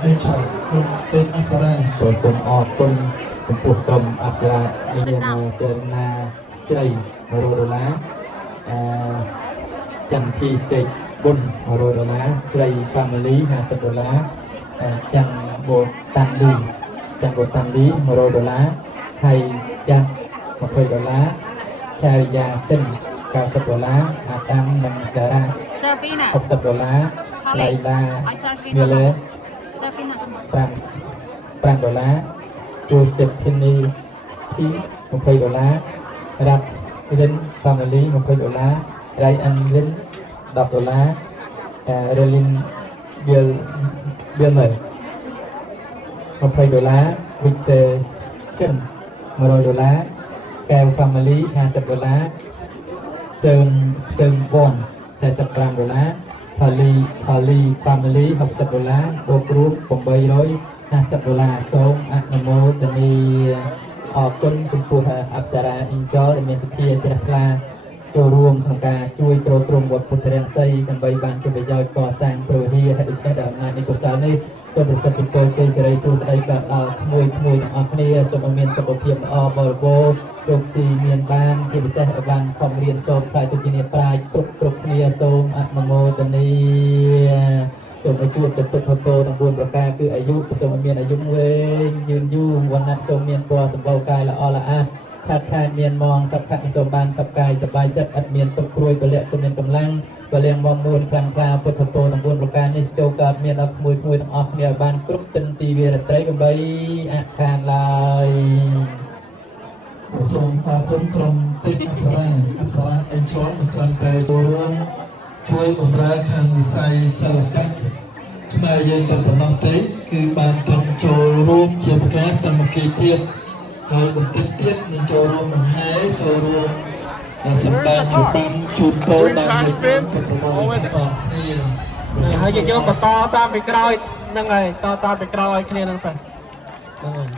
เป็นฉากเป็นอักษรก็สมออกคนเป็นพวกกรมอักษรในเมืองเซนาเซย์โรโดลาจันทีเซกบุญโรโดลาเซย์ฟามิลี่$50จังโบตันลีโรโดลาไทยจัน$20ชายยาเส้น$90อาตังมังสาระ$60ไลลาเมเล$5จูเซฟทินีที่$20รัฐเรนฟามิลี่$20ไรอันเรน$10เรลินเบียร์เมย์$20วิกเตอร์เช่น$100แกวฟามิลี่$50เซิร์บอน$45พาลีฟามิลี่$60โบกรูป$850សូមអនុមោទនាអរគុណចំពោះអប្សរាអ៊ីនចលដែលមានសទ្ធាជ្រះថ្លាចូលរួមក្នុងការជួយទ្រទ្រង់វត្តពុទ្ធរាំងសីដើម្បីបានជាប្រយោជន៍កសាងព្រោះហេតុដូច្នេះដោយអំណាចនៃកុសលនេះសូមប្រសិទ្ធពរជ័យសិរីសួស្តីកើតដល់ក្មួយទាំងអស់គ្នាសូមឲ្យមានសុខភាពល្អបរិបូរណ៍រកស៊ីមានបានជាពិសេសឲ្យបានខំរៀនសូត្រខ្លាចទៅជាអ្នកប្រាជ្ញគ្រប់គ្នាសូមអនុមោទនាសូមឲ្យជួបទៅទឹកហពោទាំង4ប្រការគឺអាយុសូមឲ្យមានអាយុវែងយឺនយូរវណ្ណៈសូមមានពណ៌សម្បូរកាយល្អល្អះខាត់ខានមានមងសព្វៈសូមបានសប្កាយសប្បាយចិត្តឥតមានទុក្ខព្រួយពលៈសូមមានកម្លាំងពលៈមកមួនខ្លាំងក្លាពុទ្ធពរទាំង4ប្រការនេះចូលកើតមានដល់ក្មួយទាំងអស់គ្នាបានគ្រប់ទិនទីវារត្រីកបីអខានឡើយសូមអរគុណក្រុមតិចអប្សរាអេនឈនមិនខ្លាំងតែចូលរួមជួយបម្រើខាងវិស័យសិល្បៈខ្មែរយើងទៅប៉ុណ្ណោះទេគឺបានត្រឹមចូលរួមជាប្រការសាមគ្គីទៀតហើយបន្តិចទៀតនឹងចូលរួមនឹងហើយចូលរួមសម្ដែងរបាំជូនពរដល់ហើយយើងយកបន្តតាមពីក្រោយហ្នឹងហើយតាមពីក្រោយគ្នាហ្នឹងទៅហ្នឹងហើយ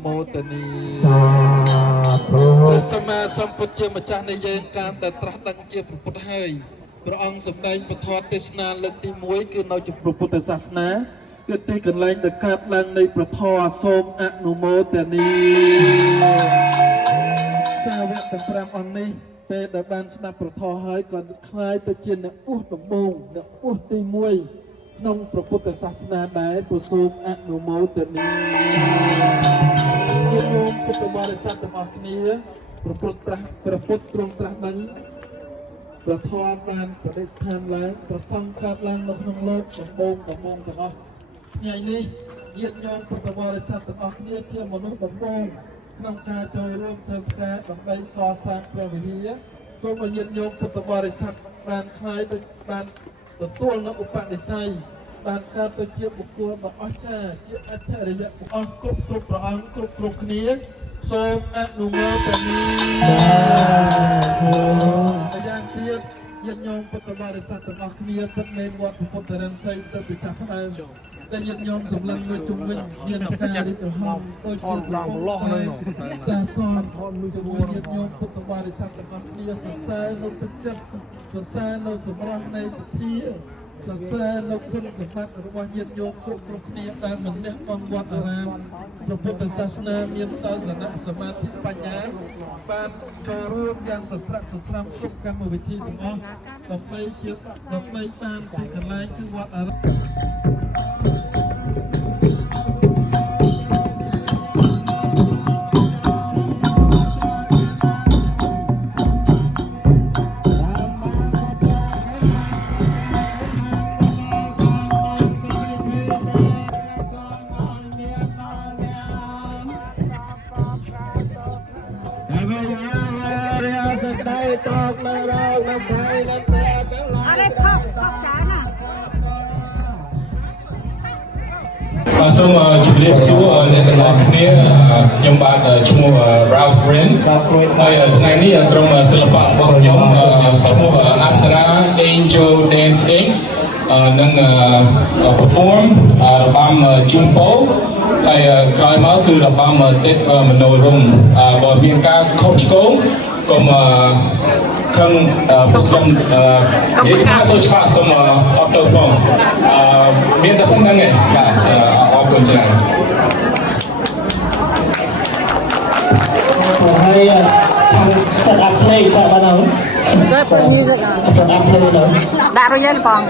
โมตนี สาธุ ព្រះសម្មាសម្ពុទ្ធជាម្ចាស់នៃយើងការដែលត្រាស់ដឹងជាពុទ្ធហើយព្រះអង្គសម្ដែងពធទេសនាលើកទី1គឺនៅចំពោះពុទ្ធសាសនាគឺទីកន្លែងដែលកើតឡើងនៃព្រះធម៌សូមអនុមោទនីសាវកទាំង5អង្គនេះពេលដែលបានស្ដាប់ព្រះធម៌ហើយក៏คล้ายទៅជាអ្នកអួសដំបូងអ្នកអួសទី1ក្នុងព្រះពុទ្ធសាសនាដែរពុទ្ធសូមអនុមោទនីញាតិញោមពុទ្ធបរិស័ទទាំងអស់គ្នាព្រះពុទ្ធទ្រង់ត្រាស់ដឹងព្រះធម៌បានប្រតិស្ថានឡើងប្រសង់កើតឡើងនៅក្នុងលោកដំបូងទាំងអស់ថ្ងៃនេះញាតិញោមពុទ្ធបរិស័ទទាំងអស់គ្នាជាមនុស្សដំបូងក្នុងការចូលរួមធ្វើការដើម្បីកសាងព្រះវិហារសូមឲ្យញាតិញោមពុទ្ធបរិស័ទបានខ្លាយទៅបានទទួលនៅឧបនិស្ស័យបានកើតទៅជាបុគ្គលដ៏អស្ចារ្យជាអច្ឆរិយៈអស់គ្រប់ព្រះអង្គគ្រប់គ្នាសូមអនុមោទនីយ៉ាងទៀតញាតិញោមពុទ្ធបរិស័ទទាំងអស់គ្នាពិតមែនវត្តពុទ្ធរិនស័យទៅពីចាប់ផ្ដើមតែញាតិញោមសម្លឹងមួយជុំវិញមានការរៀបរហ័សដូចជាលោះនៅសាសនជាមួយញាតិញោមពុទ្ធបរិស័ទទាំងអស់គ្នាសរសើរនៅទឹកចិត្តសរសើរនៅសម្រស់នៃសទ្ធាសរសើរនៅគុណសម្បត្តិរបស់ញាតិញោមគ្រប់គ្នាដែលមិនលះបង់វត្តអារាមព្រះពុទ្ធសាសនាមានសាសនៈសមាធិបញ្ញាបានចូលរួមយ៉ាងសស្រាក់សស្រាំគ្រប់កម្មវិធីទាំងអស់ដើម្បីបានទីកន្លែងគឺវត្តអារាមសូមជម្រាបសួរអ្នកទាំងអស់គ្នាខ្ញុំបាទឈ្មោះ Ralph Ren ហើយថ្ងៃនេះក្រុមសិល្បៈរបស់ខ្ញុំឈ្មោះអប្សរា Angel Dance Inc នឹង perform របាំជូនពរហើយក្រោយមកគឺរបាំទេពមនោរម្យបើមានការខុសឆ្គងកុំខឹងពួកខ្ញុំនិយាយថាសូមច្បាស់សូមអត់ទៅផងមានតែប៉ុណ្្នឹងឯងចាអរគុណច្រើនហើយសិតអាប់ភ្លេងសិតបានហើយតែពេលនេះសិតអាប់ភ្លេងទៅដាក់រយៈបង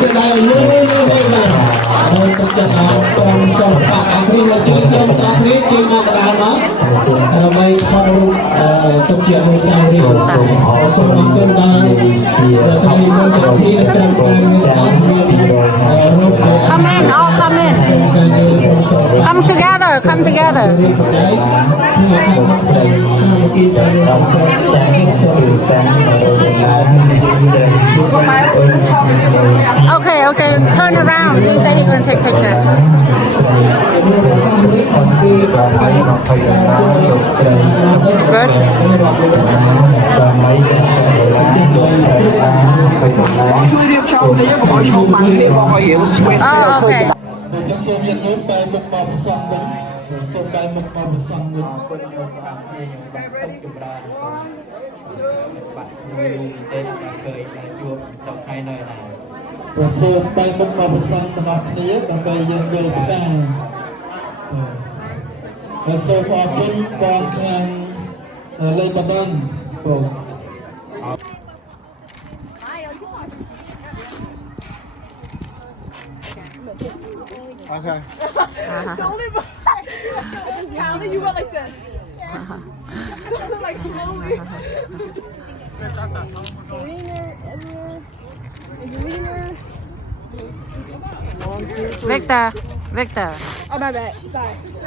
cái này luôn luôn này tôi cho bạn toàn sầu bạc anh đi là chơi trong các nét chơi mà đào nó mày không trong chuyện này sao đi sau mình chân đây sau mình có thể đi được trong Come in, all come in. Come together, come together. Okay, okay, turn around. He said he's gonna take picture. Good. Oh, okay. ខ្ញុំសូមញាតិញោមបែរមុខមកប្រសងវិញសូមបែរមុខមកប្រសងវិញ គុណយកព្រះអង្គខ្ញុំបានសុខចម្រើនបាត់មួយទេឃើញជួបសុខហើយនៅណា ប្រសូមបែរមុខមកប្រសងទាំងអស់គ្នាដើម្បីយើងយល់ផ្សាប្រសូមអរគុណបងខាងលេខបណ្ដឹងបង Okay. Callie, you went like this. Like slowly. Victor, Victor. Oh, my bad. Sorry.